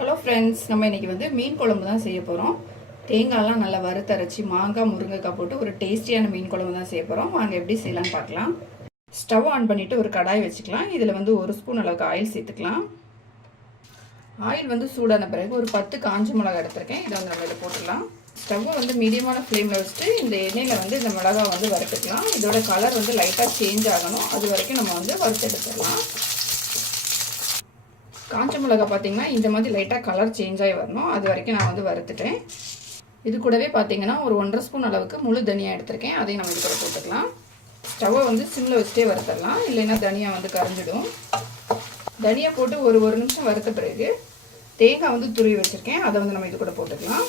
Hello friends, நம்ம இன்றைக்கி வந்து மீன் குழம்பு தான் செய்ய போகிறோம். தேங்காயெலாம் நல்லா வறுத்தரைச்சி மாங்காய் முருங்கைக்காய் போட்டு ஒரு டேஸ்டியான மீன் குழம்பு தான் செய்ய போகிறோம். வாங்க எப்படி செய்யலான்னு பார்க்கலாம். ஸ்டவ் ஆன் பண்ணிவிட்டு ஒரு கடாய் வச்சுக்கலாம். இதில் வந்து 1 ஸ்பூன் அளவுக்கு ஆயில் சேர்த்துக்கலாம். ஆயில் வந்து சூடான பிறகு ஒரு 10 காஞ்ச மிளகாய் எடுத்திருக்கேன். இதை வந்து நம்ம இதில் போட்டுடலாம். ஸ்டவ்வை வந்து மீடியமான ஃப்ளேமில் வச்சுட்டு இந்த எண்ணெயில் வந்து இந்த மிளகாய் வந்து வறுத்துக்கலாம். இதோட கலர் வந்து லைட்டாக சேஞ்ச் ஆகணும். அது வரைக்கும் நம்ம வந்து வறுத்து எடுத்துடலாம். காஞ்ச மிளகாய் பார்த்திங்கன்னா இந்த மாதிரி லைட்டாக கலர் சேஞ்ச் ஆகி வரணும். அது வரைக்கும் நான் வந்து வறுத்துட்டேன். இது கூடவே பார்த்திங்கன்னா ஒரு 1.5 ஸ்பூன் அளவுக்கு முழு தனியா எடுத்திருக்கேன். அதையும் நம்ம இது கூட போட்டுக்கலாம். ஸ்டவ்வை வந்து சிம்மில் வச்சுட்டே வறுத்துடலாம், இல்லைன்னா தனியா வந்து கரைஞ்சிடும். தனியா போட்டு ஒரு நிமிஷம் வறுத்த பிறகு தேங்காய் வந்து துருவி வச்சுருக்கேன். அதை வந்து நம்ம இது கூட போட்டுக்கலாம்.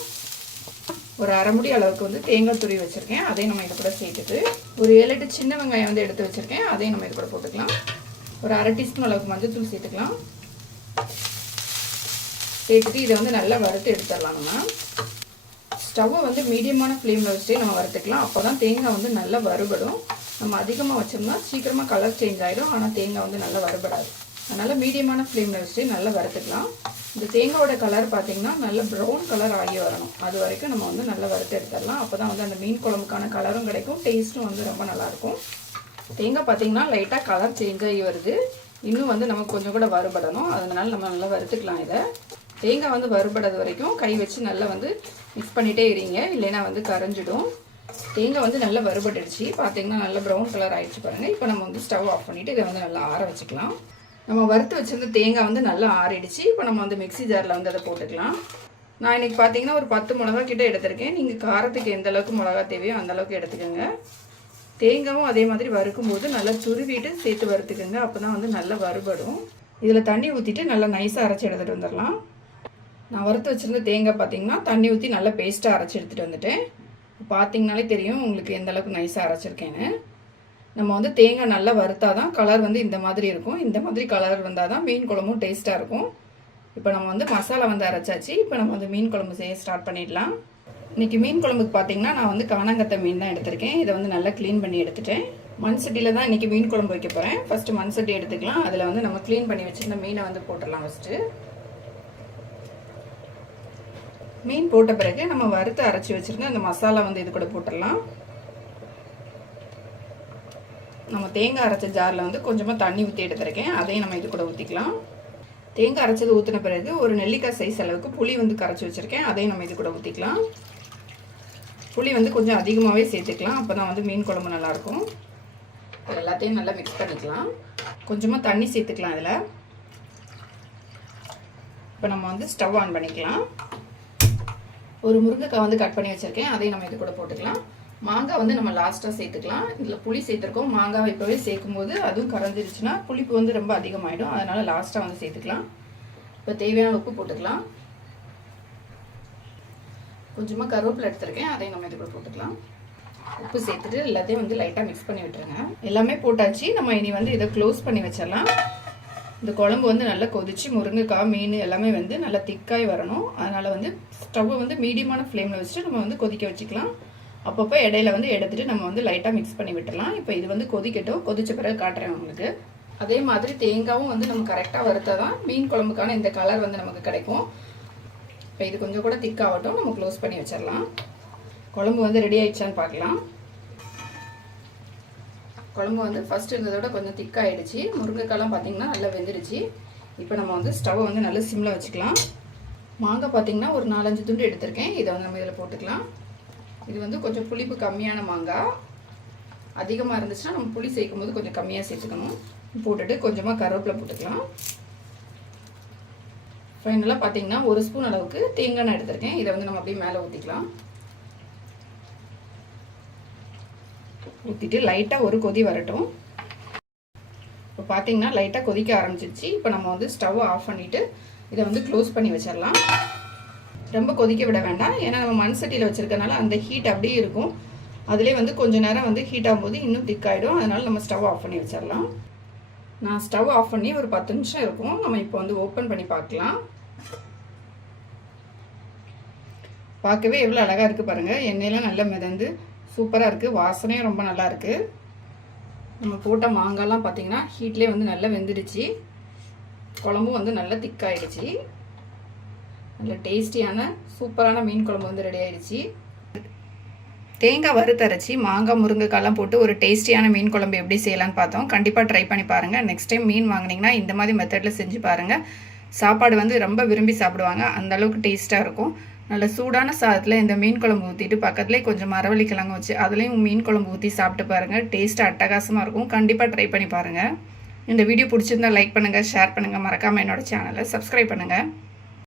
ஒரு அரை முடி அளவுக்கு வந்து தேங்காய் துருவி வச்சுருக்கேன். அதையும் நம்ம இது கூட சேர்த்துட்டு ஒரு 7-8 சின்ன வெங்காயம் வந்து எடுத்து வச்சுருக்கேன். அதையும் நம்ம இது கூட போட்டுக்கலாம். ஒரு அரை டீஸ்பூன் அளவுக்கு மஞ்சள் தூள் சேர்த்துக்கலாம். சேர்த்துட்டு இதை வந்து நல்லா வறுத்து எடுத்துடலாம். நம்ம ஸ்டவ்வை வந்து மீடியமான ஃப்ளேமில் வச்சுட்டே நம்ம வறுத்துக்கலாம். அப்போ தான் தேங்காய் வந்து நல்லா வறுபடும். நம்ம அதிகமாக வச்சோம்னா சீக்கிரமாக கலர் சேஞ்ச் ஆகிடும். ஆனால் தேங்காய் வந்து நல்லா வறுபடாது. அதனால் மீடியமான ஃப்ளேமில் வச்சுட்டு நல்லா வறுத்துக்கலாம். இந்த தேங்காயோட கலர் பார்த்திங்கன்னா நல்ல ப்ரௌன் கலர் ஆகி வரணும். அது வரைக்கும் நம்ம வந்து நல்லா வறுத்து எடுத்துடலாம். அப்போ தான் வந்து அந்த மீன் குழம்புக்கான கலரும் கிடைக்கும், டேஸ்ட்டும் வந்து ரொம்ப நல்லாயிருக்கும். தேங்காய் பார்த்திங்கன்னா லைட்டாக கலர் சேஞ்ச் ஆகி வருது. இன்னும் வந்து நமக்கு கொஞ்சம் கூட வறுபடணும். அதனால் நம்ம நல்லா வறுத்துக்கலாம். இதை தேங்காய் வந்து வறுபடுறது வரைக்கும் கை வச்சு நல்லா வந்து மிக்ஸ் பண்ணிகிட்டே இருங்க, இல்லைன்னா வந்து கரைஞ்சிடும். தேங்காய் வந்து நல்லா வறுபட்டுடுச்சு. பார்த்தீங்கன்னா நல்லா ப்ரௌன் கலர் ஆகிடுச்சு பாருங்கள். இப்போ நம்ம வந்து ஸ்டவ் ஆஃப் பண்ணிவிட்டு இதை வந்து நல்லா ஆற வச்சுக்கலாம். நம்ம வறுத்து வச்சுருந்த தேங்காய் வந்து நல்லா ஆறிடுச்சு. இப்போ நம்ம வந்து மிக்ஸி ஜாரில் வந்து அதை போட்டுக்கலாம். நான் இன்றைக்கி பார்த்தீங்கன்னா ஒரு 10 மிளகா கிட்ட எடுத்திருக்கேன். நீங்கள் காரத்துக்கு எந்த அளவுக்கு மிளகா தேவையோ அந்தளவுக்கு எடுத்துக்கோங்க. தேங்காயும் அதே மாதிரி வறுக்கும்போது நல்லா துருவிட்டு சேர்த்து வறுத்துக்கோங்க. அப்போ தான் வந்து நல்லா வறுபடும். இதில் தண்ணி ஊற்றிட்டு நல்லா நைஸாக அரைச்சி எடுத்துகிட்டு வந்துடலாம். நான் வறுத்து வச்சுருந்த தேங்காய் பார்த்திங்கன்னா தண்ணி ஊற்றி நல்லா பேஸ்ட்டாக அரைச்சி எடுத்துகிட்டு வந்துட்டேன். பார்த்திங்கனாலே தெரியும் உங்களுக்கு எந்த அளவுக்கு நைஸாக அரைச்சிருக்கேன்னு. நம்ம வந்து தேங்காய் நல்லா வறுத்தா தான் கலர் வந்து இந்த மாதிரி இருக்கும். இந்த மாதிரி கலர் வந்தால் தான் மீன் குழம்பும் டேஸ்ட்டாக இருக்கும். இப்போ நம்ம வந்து மசாலா வந்து அரைச்சாச்சு. இப்போ நம்ம வந்து மீன் குழம்பு செய்ய ஸ்டார்ட் பண்ணிடலாம். இன்றைக்கி மீன் குழம்புக்கு பார்த்திங்கன்னா நான் வந்து காணாங்கத்தை மீன் தான் எடுத்திருக்கேன். இதை வந்து நல்லா க்ளீன் பண்ணி எடுத்துட்டேன். மண் சட்டியில் தான் இன்றைக்கி மீன் குழம்பு வைக்க போகிறேன். ஃபஸ்ட்டு மண் சட்டி எடுத்துக்கலாம். அதில் வந்து நம்ம க்ளீன் பண்ணி வச்சுருந்த மீனை வந்து போட்டுடலாம். ஃபஸ்ட்டு மீன் போட்ட பிறகு நம்ம வறுத்து அரைச்சி வச்சுருந்த அந்த மசாலா வந்து இது கூட போட்டுடலாம். நம்ம தேங்காய் அரைச்ச ஜாரில் வந்து கொஞ்சமாக தண்ணி ஊற்றி எடுத்துருக்கேன். அதையும் நம்ம இது கூட ஊற்றிக்கலாம். தேங்காய் அரைச்சது ஊற்றின பிறகு ஒரு நெல்லிக்காய் சைஸ் அளவுக்கு புளி வந்து கரைச்சி வச்சுருக்கேன். அதையும் நம்ம இது கூட ஊற்றிக்கலாம். புளி வந்து கொஞ்சம் அதிகமாகவே சேர்த்துக்கலாம். அப்போ தான் வந்து மீன் குழம்பு நல்லாயிருக்கும். எல்லாத்தையும் நல்லா மிக்ஸ் பண்ணிக்கலாம். கொஞ்சமாக தண்ணி சேர்த்துக்கலாம் இதில். இப்போ நம்ம வந்து ஸ்டவ் ஆன் பண்ணிக்கலாம். ஒரு முருங்கைக்காய் வந்து கட் பண்ணி வச்சுருக்கேன். அதையும் நம்ம இது கூட போட்டுக்கலாம். மாங்காய் வந்து நம்ம லாஸ்ட்டாக சேர்த்துக்கலாம். இதில் புளி சேர்த்துருக்கோம். மாங்காய் இப்போவே சேர்க்கும் போது அதுவும் கரைஞ்சிருச்சுன்னா புளிப்பு வந்து ரொம்ப அதிகமாகிடும். அதனால் லாஸ்ட்டாக வந்து சேர்த்துக்கலாம். இப்போ தேவையான உப்பு போட்டுக்கலாம். கொஞ்சமாக கருவேப்பிலை எடுத்துருக்கேன். அதையும் நம்ம இது கூட போட்டுக்கலாம். உப்பு சேர்த்துட்டு எல்லாத்தையும் வந்து லைட்டாக மிக்ஸ் பண்ணி விட்டுருங்க. எல்லாமே போட்டாச்சு. நம்ம இனி வந்து இதை க்ளோஸ் பண்ணி வச்சிடலாம். இந்த குழம்பு வந்து நல்லா கொதிச்சு முருங்கைக்காய் மீன் எல்லாமே வந்து நல்லா திக்காய் வரணும். அதனால் வந்து ஸ்டவ்வை வந்து மீடியமான ஃப்ளேமில் வச்சுட்டு நம்ம வந்து கொதிக்க வச்சுக்கலாம். அப்பப்போ இடையில வந்து எடுத்துகிட்டு நம்ம வந்து லைட்டாக மிக்ஸ் பண்ணி விட்டுடலாம். இப்போ இது வந்து கொதிக்கட்டும். கொதிச்ச பிறகு காட்டுறேன் உங்களுக்கு. அதே மாதிரி தேங்காயும் வந்து நம்ம கரெக்டாக வறுத்தா தான் மீன் குழம்புக்கான இந்த கலர் வந்து நமக்கு கிடைக்கும். இப்போ இது கொஞ்சம் கூட திக்காகட்டும். நம்ம க்ளோஸ் பண்ணி வச்சிடலாம். குழம்பு வந்து ரெடி ஆயிடுச்சான்னு பார்க்கலாம். குழம்பு வந்து ஃபஸ்ட்டு இருந்ததோட கொஞ்சம் திக்காகிடுச்சு. முருங்கைக்காய்லாம் பார்த்திங்கன்னா நல்லா வெந்துடுச்சு. இப்போ நம்ம வந்து ஸ்டவ்வை வந்து நல்லா சிம்மில் வச்சுக்கலாம். மாங்காய் பார்த்திங்கன்னா ஒரு 4-5 துண்டு எடுத்திருக்கேன். இதை வந்து நம்ம இதில் போட்டுக்கலாம். இது வந்து கொஞ்சம் புளிப்பு கம்மியான மாங்காய். அதிகமாக இருந்துச்சுன்னா நம்ம புளி சேர்க்கும் போது கொஞ்சம் கம்மியாக சேர்த்துக்கணும். போட்டுட்டு கொஞ்சமாக கருவேப்பிலை போட்டுக்கலாம். ஃபைனலாக பார்த்திங்கன்னா 1 ஸ்பூன் அளவுக்கு தேங்காய் எண்ணெய் எடுத்திருக்கேன். இதை வந்து நம்ம அப்படியே மேலே ஊற்றிக்கலாம். ஊற்றிட்டு லைட்டாக ஒரு கொதி வரட்டும். இப்போ பார்த்தீங்கன்னா லைட்டாக கொதிக்க ஆரம்பிச்சிருச்சு. இப்போ நம்ம வந்து ஸ்டவ் ஆஃப் பண்ணிவிட்டு இதை வந்து க்ளோஸ் பண்ணி வச்சிடலாம். ரொம்ப கொதிக்க விட வேண்டாம். ஏன்னா நம்ம மண் சட்டியில் வச்சுருக்கனால அந்த ஹீட் அப்படியே இருக்கும். அதிலே வந்து கொஞ்சம் நேரம் வந்து ஹீட் ஆகும்போது இன்னும் திக்காயிடும். அதனால் நம்ம ஸ்டவ் ஆஃப் பண்ணி வச்சிடலாம். நான் ஸ்டவ் ஆஃப் பண்ணி ஒரு 10 நிமிஷம் இருக்கும். நம்ம இப்போ வந்து ஓப்பன் பண்ணி பார்க்கலாம். பார்க்கவே எவ்வளோ அழகாக இருக்குது பாருங்கள். எண்ணெயெல்லாம் நல்லா மிதந்து சூப்பராக இருக்குது. வாசனையும் ரொம்ப நல்லா இருக்குது. நம்ம போட்ட மாங்காய்லாம் பார்த்திங்கன்னா ஹீட்லேயே வந்து நல்லா வெந்துடுச்சு. குழம்பும் வந்து நல்லா திக்காயிடுச்சு. நல்ல டேஸ்டியான சூப்பரான மீன் குழம்பு வந்து ரெடி ஆயிடுச்சு. தேங்காய் வறுத்தரைச்சி மாங்காய் முருங்கைக்காய்லாம் போட்டு ஒரு டேஸ்டியான மீன் குழம்பு எப்படி செய்யலான்னு பார்த்தோம். கண்டிப்பாக ட்ரை பண்ணி பாருங்கள். நெக்ஸ்ட் டைம் மீன் வாங்கினீங்கன்னா இந்த மாதிரி மெத்தடில் செஞ்சு பாருங்கள். சாப்பாடு வந்து ரொம்ப விரும்பி சாப்பிடுவாங்க. அந்த அளவுக்கு டேஸ்ட்டாக இருக்கும். நல்ல சூடான சாதத்தில் இந்த மீன் குழம்பு ஊற்றிட்டு பக்கத்துலேயே கொஞ்சம் மரவள்ளி கிழங்கு வச்சு அதுலேயும் மீன் குழம்பு ஊற்றி சாப்பிட்டு பாருங்கள். டேஸ்ட்டு அட்டகாசமாக இருக்கும். கண்டிப்பாக ட்ரை பண்ணி பாருங்கள். இந்த வீடியோ பிடிச்சிருந்தா லைக் பண்ணுங்கள், ஷேர் பண்ணுங்கள். மறக்காமல் என்னோட சேனலை சப்ஸ்கிரைப் பண்ணுங்கள்.